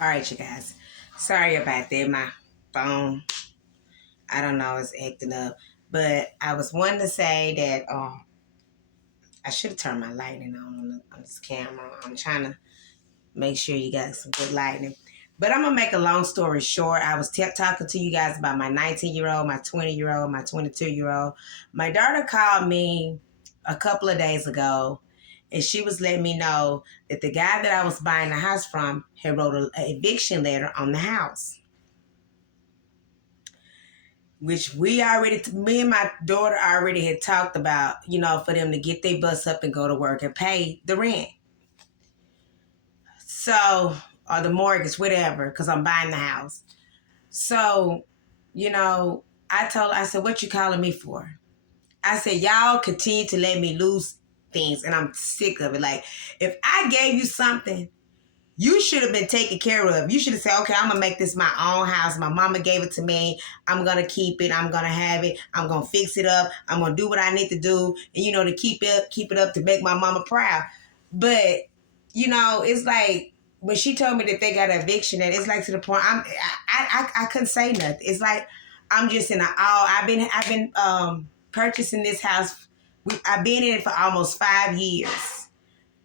All right, you guys. Sorry about that. My phone, I don't know, is acting up. But I was wanting to say that I should have turned my lighting on this camera. I'm trying to make sure you got some good lighting. But I'm going to make a long story short. I was talking to you guys about my 19-year-old, my 20-year-old, my 22-year-old. My daughter called me a couple of days ago, and she was letting me know that the guy that I was buying the house from had wrote an eviction letter on the house. Which me and my daughter already had talked about, for them to get their bus up and go to work and pay the rent. So, or the mortgage, whatever, because I'm buying the house. So, I said, what you calling me for? I said, y'all continue to let me lose things, and I'm sick of it. Like, if I gave you something, you should have been taken care of. You should have said, okay, I'm going to make this my own house. My mama gave it to me. I'm going to keep it. I'm going to have it. I'm going to fix it up. I'm going to do what I need to do, and, to keep it up to make my mama proud. But, it's like, when she told me that they got an eviction, and it's like to the point I couldn't say nothing. It's like I'm just in awe. I've been purchasing this house. I've been in it for almost 5 years.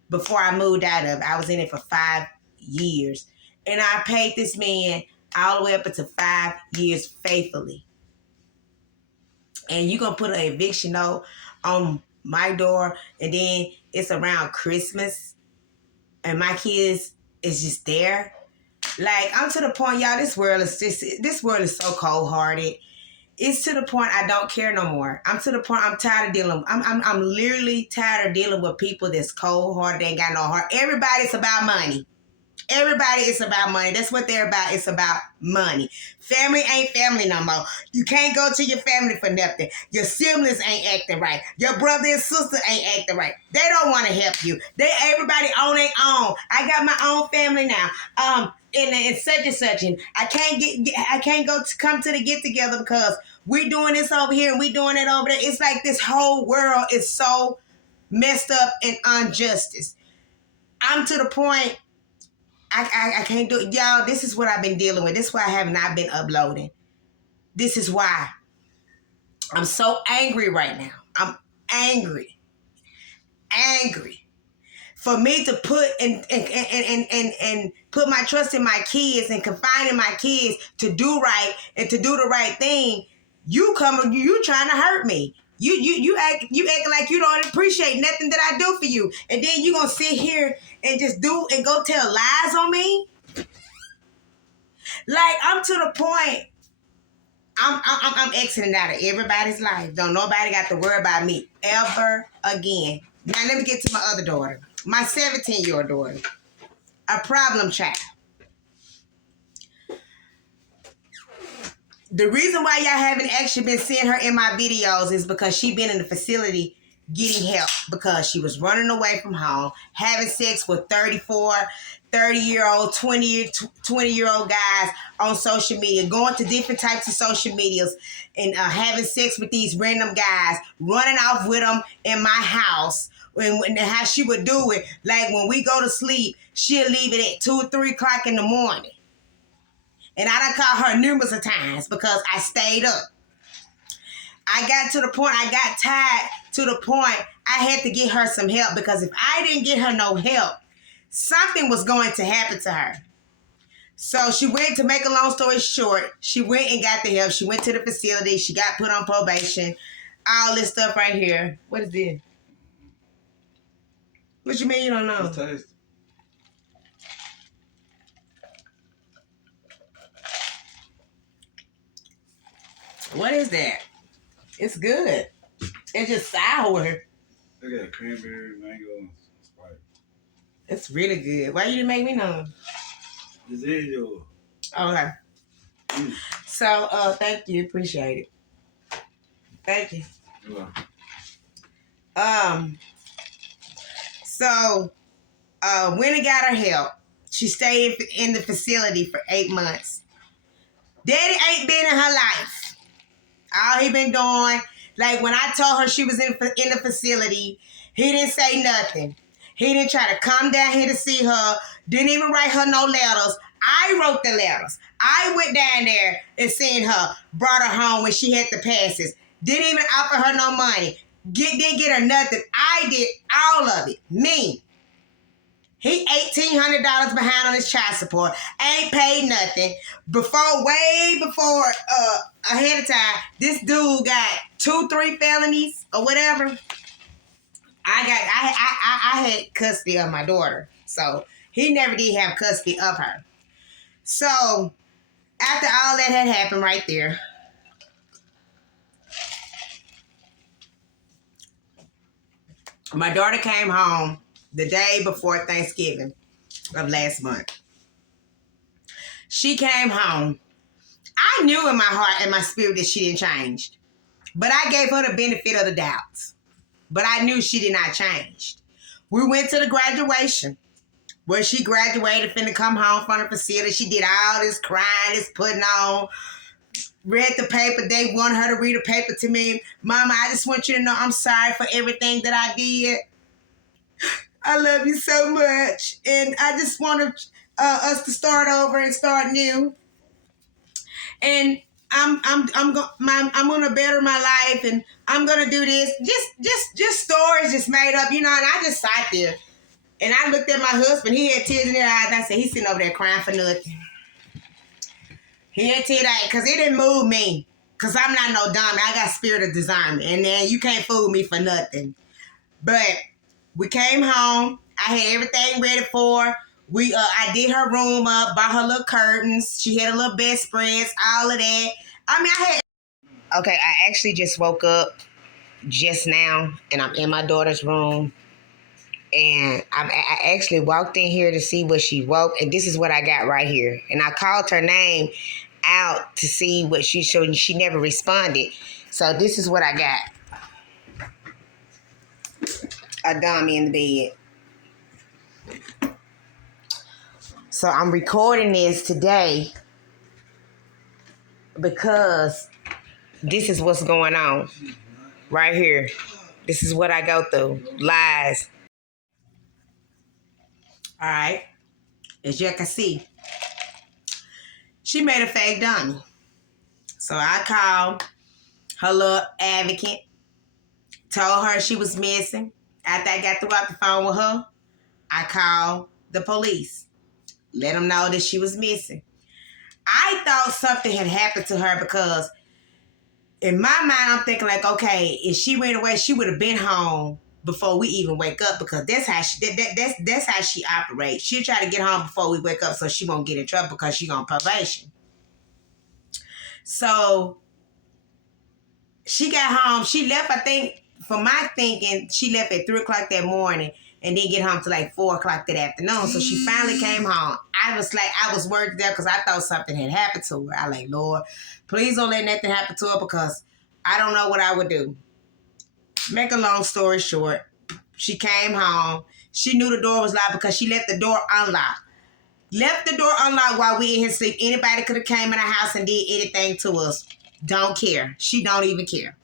Before I moved out of it, I was in it for 5 years, and I paid this man all the way up until 5 years faithfully. And you gonna put an eviction note on my door, and then it's around Christmas, and my kids is just there. Like, I'm to the point, y'all, this world is so cold-hearted. It's to the point I don't care no more. I'm to the point I'm tired of dealing. I'm literally tired of dealing with people that's cold-hearted, ain't got no heart. Everybody's about money. Everybody is about money. That's what they're about. It's about money. Family ain't family no more. You can't go to your family for nothing. Your siblings ain't acting right. Your brother and sister ain't acting right. They don't want to help you. Everybody on their own. I got my own family now. And such and such, and I can't come to the get together because we doing this over here and we doing it over there. It's like this whole world is so messed up and injustice. I'm to the point. I can't do it. Y'all, this is what I've been dealing with. This is why I have not been uploading. This is why. I'm so angry right now. I'm angry. Angry. For me to put and put my trust in my kids and confide in my kids to do right and to do the right thing, you trying to hurt me. You act like you don't appreciate nothing that I do for you, and then you gonna sit here and just do and go tell lies on me. Like, I'm to the point. I'm exiting out of everybody's life. Don't nobody got to worry about me ever again. Now let me get to my other daughter, my 17-year-old daughter, a problem child. The reason why y'all haven't actually been seeing her in my videos is because she been in the facility getting help because she was running away from home, having sex with 34, 30-year-old, 20-year-old guys on social media, going to different types of social medias and having sex with these random guys, running off with them in my house. And how she would do it, like when we go to sleep, she'll leave it at 2 or 3 o'clock in the morning. And I done called her numerous of times because I stayed up. I got to the point, I got tired to the point I had to get her some help because if I didn't get her no help, something was going to happen to her. So she went, to make a long story short, she went and got the help. She went to the facility. She got put on probation. All this stuff right here. What is this? What you mean you don't know? Taste. What is that? It's good. It's just sour. They got cranberry, mango, and Sprite. It's really good. Why you didn't make me know? This is yours. Okay. So, thank you. Appreciate it. Thank you. You're welcome. So, when I got her help, she stayed in the facility for 8 months. Daddy ain't been in her life. All he been doing, like when I told her she was in the facility, he didn't say nothing. He didn't try to come down here to see her. Didn't even write her no letters. I wrote the letters. I went down there and seen her, brought her home when she had the passes. Didn't even offer her no money. Didn't get her nothing. I did all of it. Me. He $1,800 behind on his child support. Ain't paid nothing. Way before ahead of time, this dude got 2-3 felonies or whatever. I had custody of my daughter. So he never did have custody of her. So after all that had happened right there, my daughter came home the day before Thanksgiving of last month. She came home. I knew in my heart and my spirit that she didn't change. But I gave her the benefit of the doubt. But I knew she did not change. We went to the graduation where she graduated, finna come home from the facility. She did all this crying, this putting on, read the paper. They wanted her to read a paper to me. Mama, I just want you to know I'm sorry for everything that I did. I love you so much. And I just want us to start over and start new. And I'm gonna better my life, and I'm gonna do this. Just stories just made up, you know. And I just sat there, and I looked at my husband. He had tears in his eyes. And I said, he's sitting over there crying for nothing. He had tears because it didn't move me. Because I'm not no dummy. I got spirit of discernment, and then you can't fool me for nothing. But we came home. I had everything ready for her. I did her room up, bought her little curtains. She had a little bedspreads, all of that. I mean, Okay, I actually just woke up just now, and I'm in my daughter's room. And I actually walked in here to see what she woke, and this is what I got right here. And I called her name out to see what she showed, and she never responded. So this is what I got. A dummy in the bed. So I'm recording this today because this is what's going on right here. This is what I go through. Lies. All right. As you can see, she made a fake dummy. So I called her little advocate, told her she was missing. After I got through off the phone with her, I called the police, let them know that she was missing. I thought something had happened to her because in my mind, I'm thinking like, okay, if she went away, she would have been home before we even wake up, because that's how she operates. She'll try to get home before we wake up so she won't get in trouble because she's on probation. So she got home. She left, I think, for my thinking, she left at 3 o'clock that morning and didn't get home till like 4 o'clock that afternoon. So she finally came home. I was worried there because I thought something had happened to her. I like, Lord, please don't let nothing happen to her because I don't know what I would do. Make a long story short, she came home. She knew the door was locked because she left the door unlocked. Left the door unlocked while we in here sleep. Anybody could have came in the house and did anything to us. Don't care. She don't even care.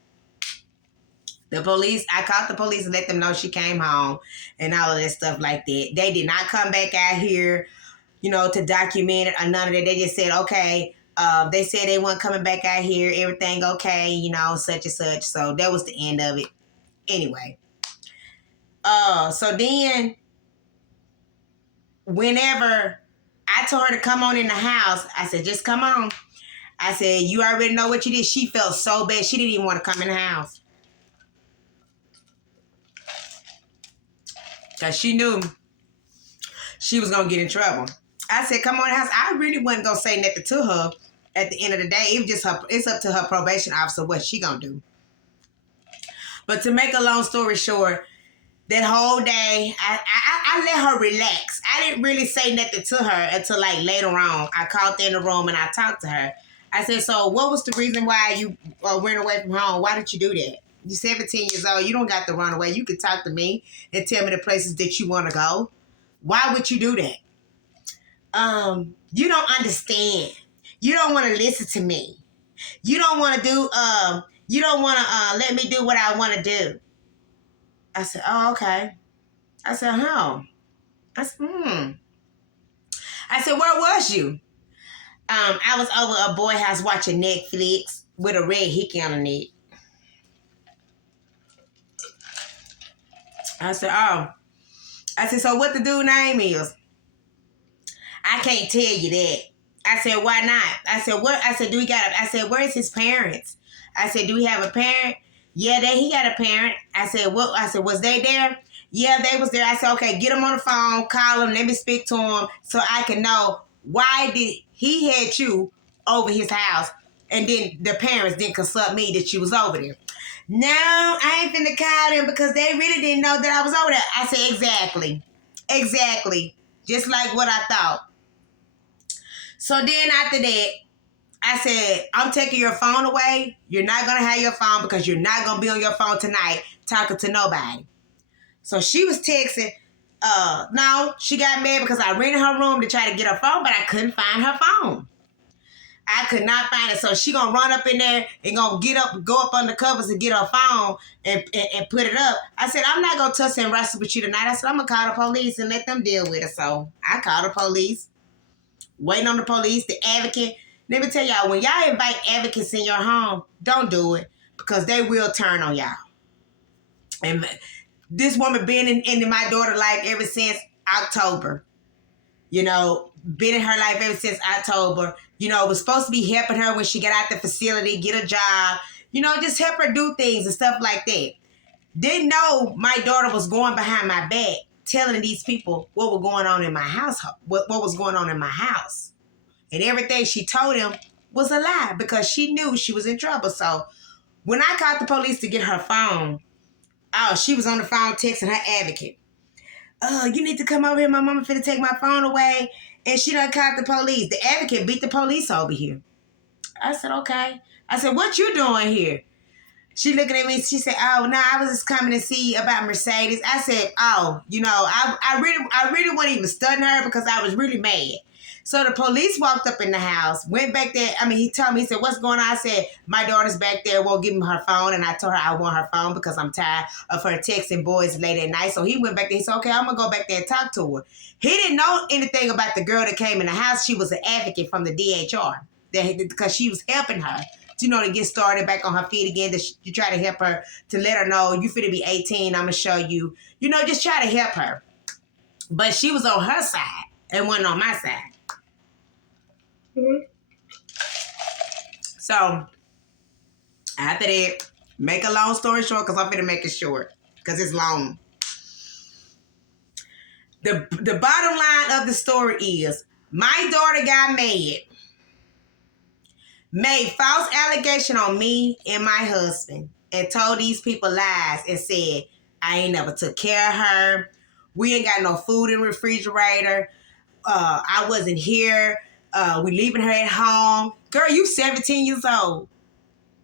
The police, I called the police and let them know she came home and all of that stuff like that. They did not come back out here, to document it or none of that. They just said, okay, they said they weren't coming back out here. Everything okay, such and such. So that was the end of it. Anyway. So then whenever I told her to come on in the house, I said, just come on. I said, you already know what you did. She felt so bad. She didn't even want to come in the house. Because she knew she was going to get in trouble. I said, come on in the house. I really wasn't going to say nothing to her at the end of the day. It's up to her probation officer what she going to do. But to make a long story short, that whole day, I let her relax. I didn't really say nothing to her until like later on. I called her in the room and I talked to her. I said, so what was the reason why you went away from home? Why did you do that? You're 17 years old. You don't got to run away. You can talk to me and tell me the places that you want to go. Why would you do that? You don't understand. You don't want to listen to me. You don't want to do, you don't want to let me do what I want to do. I said, oh, okay. I said, how? I said, I said, where was you? I was over a boy house watching Netflix with a red hickey on the neck. I said, oh. I said, so what the dude name is? I can't tell you that. I said, why not? I said, what? I said, I said, where's his parents? I said, do we have a parent? Yeah, he got a parent. I said, what? I said, was they there? Yeah, they was there. I said, okay, get him on the phone, call him, let me speak to him so I can know why did he had you over his house and then the parents didn't consult me that you was over there. No, I ain't finna call them because they really didn't know that I was over there. I said, exactly. Exactly. Just like what I thought. So then after that, I said, I'm taking your phone away. You're not going to have your phone because you're not going to be on your phone tonight talking to nobody. So she was texting. No, she got mad because I rented her room to try to get her phone, but I couldn't find her phone. I could not find it. So she going to run up in there and go up under covers and get her phone and put it up. I said, I'm not going to tussle and wrestle with you tonight. I said, I'm going to call the police and let them deal with it. So I called the police, waiting on the police, the advocate. Let me tell y'all, when y'all invite advocates in your home, don't do it because they will turn on y'all. And this woman been in my daughter's life ever since October. You know, been in her life ever since October. You know, was supposed to be helping her when she got out the facility, get a job. You know, just help her do things and stuff like that. Didn't know my daughter was going behind my back, telling these people what was going on in my household, what was going on in my house. And everything she told them was a lie because she knew she was in trouble. So when I called the police to get her phone, she was on the phone texting her advocate. You need to come over here. My mama finna take my phone away. And she done called the police. The advocate beat the police over here. I said, okay. I said, what you doing here? She looking at me. She said, oh, no, I was just coming to see about Mercedes. I said, oh, you know, I really wasn't even studying her because I was really mad. So the police walked up in the house, went back there. I mean, he told me, he said, what's going on? I said, my daughter's back there, won't give me her phone. And I told her I want her phone because I'm tired of her texting boys late at night. So he went back there. He said, okay, I'm going to go back there and talk to her. He didn't know anything about the girl that came in the house. She was an advocate from the DHR because she was helping her, you know, to get started back on her feet again, to try to help her, to let her know, you finna be 18, I'm going to show you, you know, just try to help her. But she was on her side and wasn't on my side. Mm-hmm. So, after that, make a long story short, because I'm finna make it short, because it's long. The bottom line of the story is, my daughter got made false allegation on me and my husband, and told these people lies and said, I ain't never took care of her. We ain't got no food in the refrigerator. I wasn't here. We leaving her at home. Girl, you 17 years old.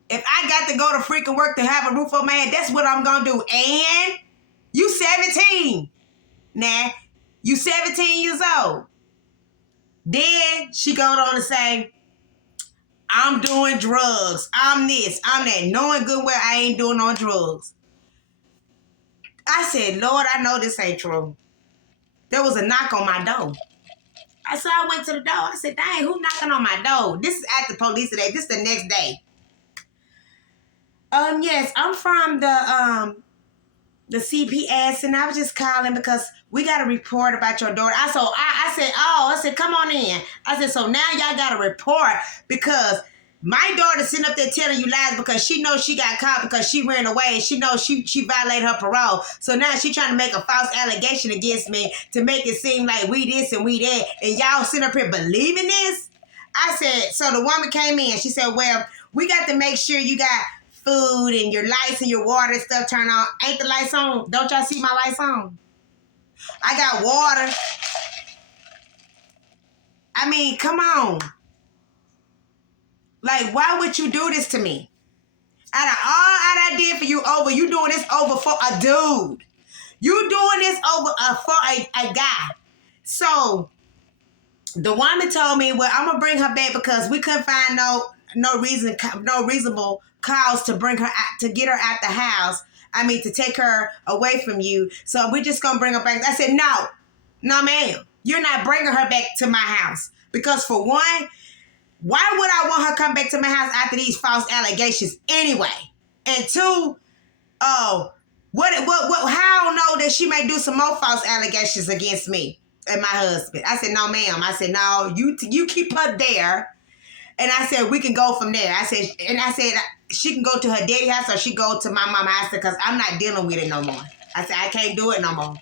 If I got to go to freaking work to have a roof over my head, that's what I'm going to do. And you 17. Nah, you 17 years old. Then she goes on to say, I'm doing drugs. I'm this, I'm that. Knowing good well I ain't doing no drugs. I said, Lord, I know this ain't true. There was a knock on my door. So I went to the door. I said, dang, who knocking on my door? This is at the police today. This is the next day. Yes, I'm from the CPS, and I was just calling because we got a report about your daughter. I said, come on in. I said, so now y'all got a report because my daughter sitting up there telling you lies because she knows she got caught because she ran away and she knows she violated her parole. So now she trying to make a false allegation against me to make it seem like we this and we that. And y'all sitting up here believing this? I said, so the woman came in. She said, well, we got to make sure you got food and your lights and your water and stuff turn on. Ain't the lights on? Don't y'all see my lights on? I got water. I mean, come on. Like, why would you do this to me? Out of all I did for you doing this over for a dude. You doing this over for a guy. So, the woman told me, well, I'm going to bring her back because we couldn't find no reasonable cause to bring her out, to get her out the house. To take her away from you. So we're just going to bring her back. I said, no, ma'am. You're not bringing her back to my house. Because for one, why would I want her come back to my house after these false allegations anyway? And two, how I know that she may do some more false allegations against me and my husband. I said, no, ma'am. I said, no, you keep her there. And I said, we can go from there. I said, she can go to her daddy house or she go to my mama house because I'm not dealing with it no more. I said, I can't do it no more.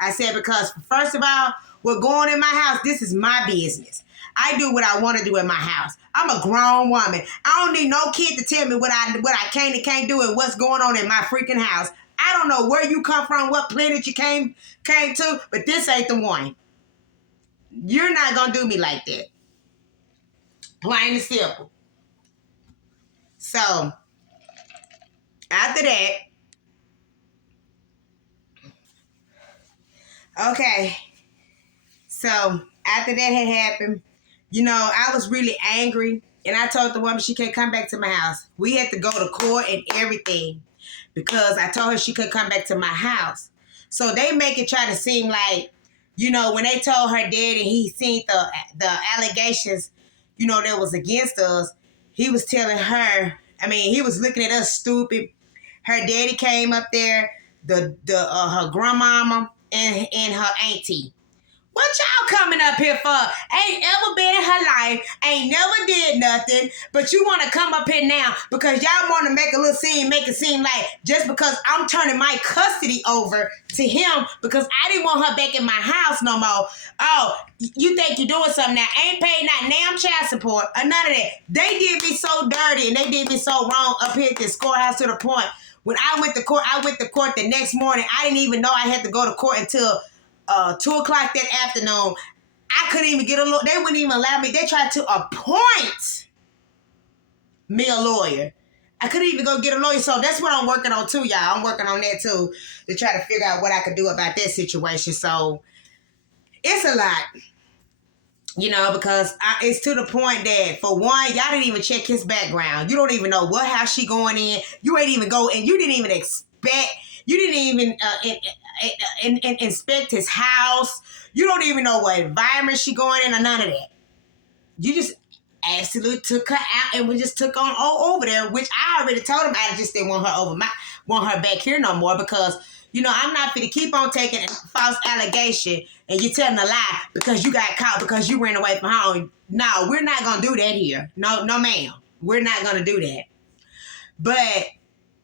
I said, because first of all, what's going in my house, this is my business. I do what I want to do in my house. I'm a grown woman. I don't need no kid to tell me what I can and can't do and what's going on in my freaking house. I don't know where you come from, what planet you came to, but this ain't the one. You're not going to do me like that. Plain and simple. So, after that, okay. So, after that had happened, I was really angry. And I told the woman she can't come back to my house. We had to go to court and everything because I told her she could come back to my house. So they make it try to seem like, when they told her daddy he seen the allegations, that was against us, he was telling her, he was looking at us stupid. Her daddy came up there, her grandmama and her auntie. What y'all coming up here for? Ain't ever been in her life, ain't never did nothing, but you want to come up here now because y'all want to make a little scene, make it seem like just because I'm turning my custody over to him because I didn't want her back in my house no more. Oh, you think you're doing something now? Ain't paid not damn child support or none of that. They did me so dirty and they did me so wrong up here at this courthouse to the point when I went to court the next morning. I didn't even know I had to go to court until 2 o'clock that afternoon. I couldn't even get a lawyer. They wouldn't even allow me. They tried to appoint me a lawyer. I couldn't even go get a lawyer. So that's what I'm working on too, y'all. I'm working on that too to try to figure out what I could do about that situation. So it's a lot, because it's to the point that for one, y'all didn't even check his background. You don't even know what house she going in. You ain't even go and you didn't even expect. You didn't even inspect his house. You don't even know what environment she going in or none of that. You just absolutely took her out and we just took on over there, which I already told him I just didn't want her back here no more because, I'm not going to keep on taking false allegation and you telling a lie because you got caught because you ran away from home. No, we're not going to do that here. No, ma'am. We're not going to do that. But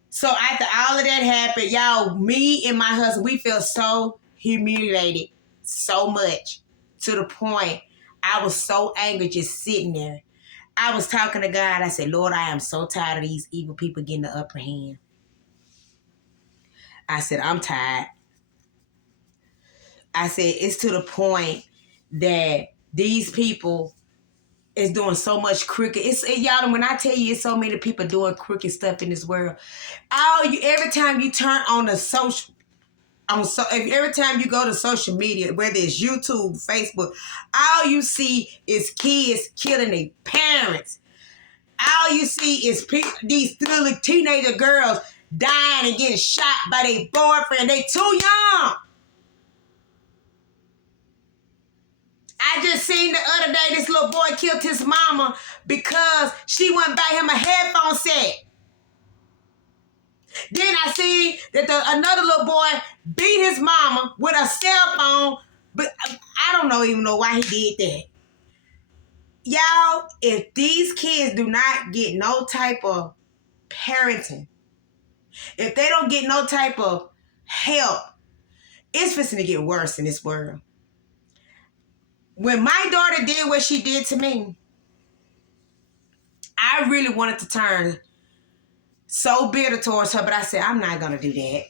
so after all of that happened, y'all, me and my husband, we felt so humiliated so much to the point I was so angry just sitting there. I was talking to God. I said, Lord, I am so tired of these evil people getting the upper hand. I said, I'm tired. I said, it's to the point that these people is doing so much crooked. Y'all, when I tell you it's so many people doing crooked stuff in this world, every time you turn on the every time you go to social media, whether it's YouTube, Facebook, all you see is kids killing their parents. All you see is these little teenager girls dying and getting shot by their boyfriend. They too young. I just seen the other day this little boy killed his mama because she wouldn't buy him a headphone set. Then I see that another little boy beat his mama with a cell phone, but I don't even know why he did that. Y'all, if these kids do not get no type of parenting, if they don't get no type of help, it's fixing to get worse in this world. When my daughter did what she did to me, I really wanted to turn so bitter towards her, but I said, I'm not going to do that.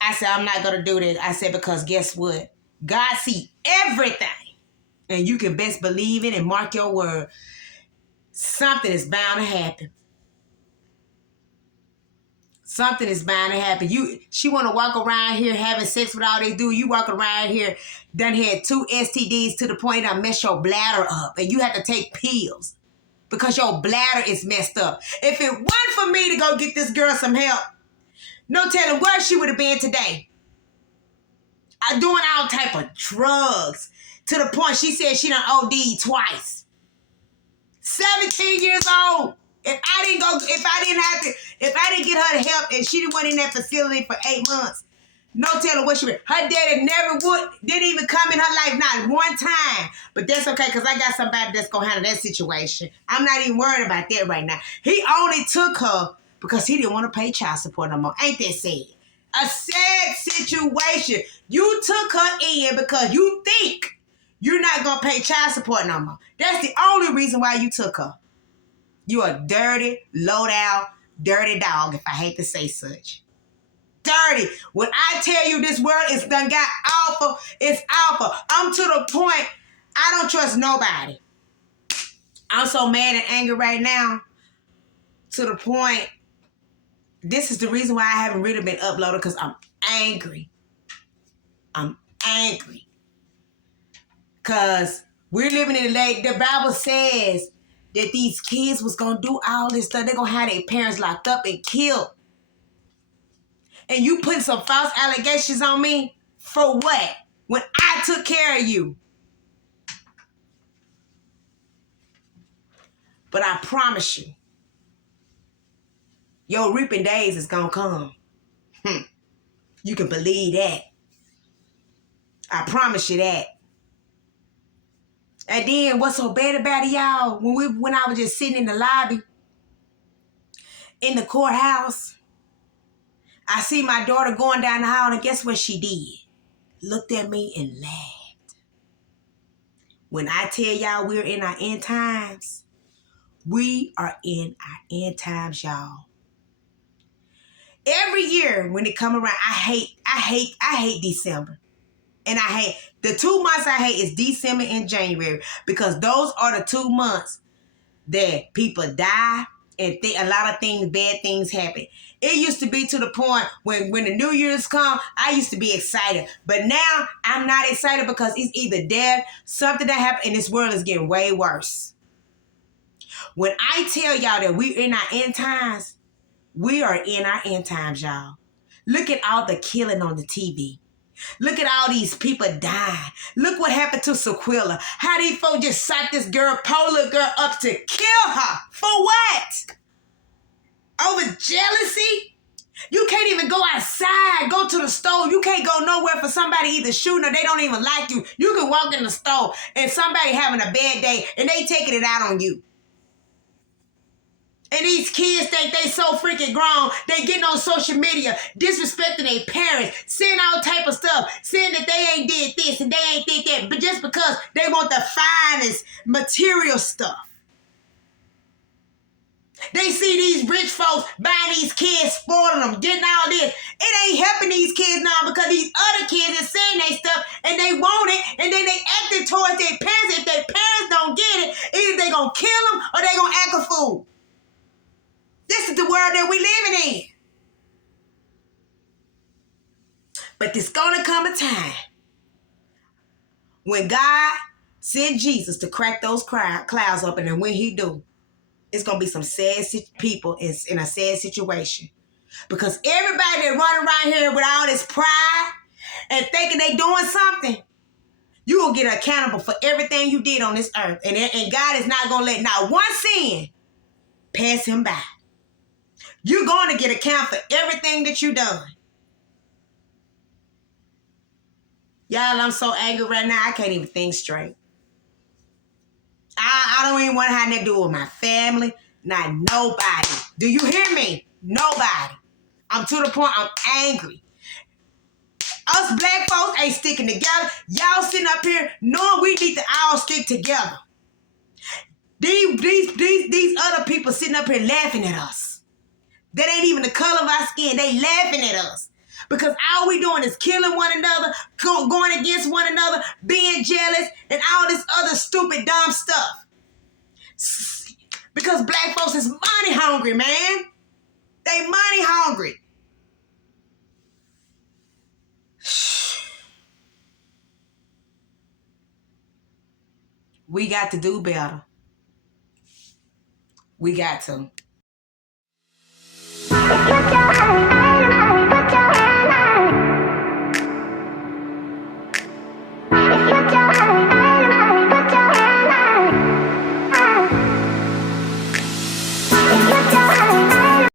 I said, I'm not going to do that. I said, because guess what? God see everything. And you can best believe it and mark your word. Something is bound to happen. Something is bound to happen. She want to walk around here having sex with all they do. You walk around here, done had 2 STDs to the point that mess your bladder up. And you have to take pills because your bladder is messed up. If it weren't for me to go get this girl some help, no telling where she would have been today. Doing all type of drugs to the point she said she done OD'd twice. 17 years old. If I didn't get her the help and she went in that facility for 8 months, no telling what she would. Her daddy didn't even come in her life, not one time. But that's okay, because I got somebody that's going to handle that situation. I'm not even worried about that right now. He only took her because he didn't want to pay child support no more. Ain't that sad? A sad situation. You took her in because you think you're not going to pay child support no more. That's the only reason why you took her. You a dirty, low-down, dirty dog, if I hate to say such. Dirty. When I tell you this world is done got awful, it's awful. I'm to the point, I don't trust nobody. I'm so mad and angry right now, to the point, this is the reason why I haven't really been uploaded, because I'm angry. I'm angry. Because we're living in the Bible says that these kids was going to do all this stuff. They're going to have their parents locked up and killed. And you putting some false allegations on me? For what? When I took care of you. But I promise you, your reaping days is going to come. You can believe that. I promise you that. And then what's so bad about it, y'all? When I was just sitting in the lobby, in the courthouse, I see my daughter going down the hall, and guess what she did? Looked at me and laughed. When I tell y'all we're in our end times, we are in our end times, y'all. Every year when it come around, I hate December. And I hate, the 2 months I hate is December and January, because those are the 2 months that people die and a lot of things, bad things happen. It used to be to the point when the New Year's come, I used to be excited. But now I'm not excited, because it's either death, something that happened, and this world is getting way worse. When I tell y'all that we're in our end times, we are in our end times, y'all. Look at all the killing on the TV. Look at all these people dying. Look what happened to Sequilla. How these folks just shot this girl, Polar girl, up to kill her. For what? Over jealousy? You can't even go outside, go to the store. You can't go nowhere for somebody either shooting or they don't even like you. You can walk in the store and somebody having a bad day and they taking it out on you. And these kids think they so freaking grown, they getting on social media, disrespecting their parents, saying all type of stuff, saying that they ain't did this and they ain't did that, but just because they want the finest material stuff. They see these rich folks buying these kids, spoiling them, getting all this. It ain't helping these kids now, because these other kids are saying they stuff and they want it, and then they acting towards their parents. If their parents don't get it, either they gonna kill them or they gonna act a fool. This is the world that we living in. But there's gonna come a time when God sent Jesus to crack those clouds open, and when he do, it's gonna be some sad people in a sad situation. Because everybody that run around here with all this pride and thinking they doing something, you will get accountable for everything you did on this earth. And God is not gonna let not one sin pass him by. You're going to get account for everything that you done. Y'all, I'm so angry right now, I can't even think straight. I don't even want to have nothing to do with my family, not nobody. Do you hear me? Nobody. I'm to the point I'm angry. Us black folks ain't sticking together. Y'all sitting up here knowing we need to all stick together. These other people sitting up here laughing at us. That ain't even the color of our skin. They laughing at us. Because all we doing is killing one another, going against one another, being jealous, and all this other stupid, dumb stuff. Because black folks is money hungry, man. They money hungry. We got to do better. We got to.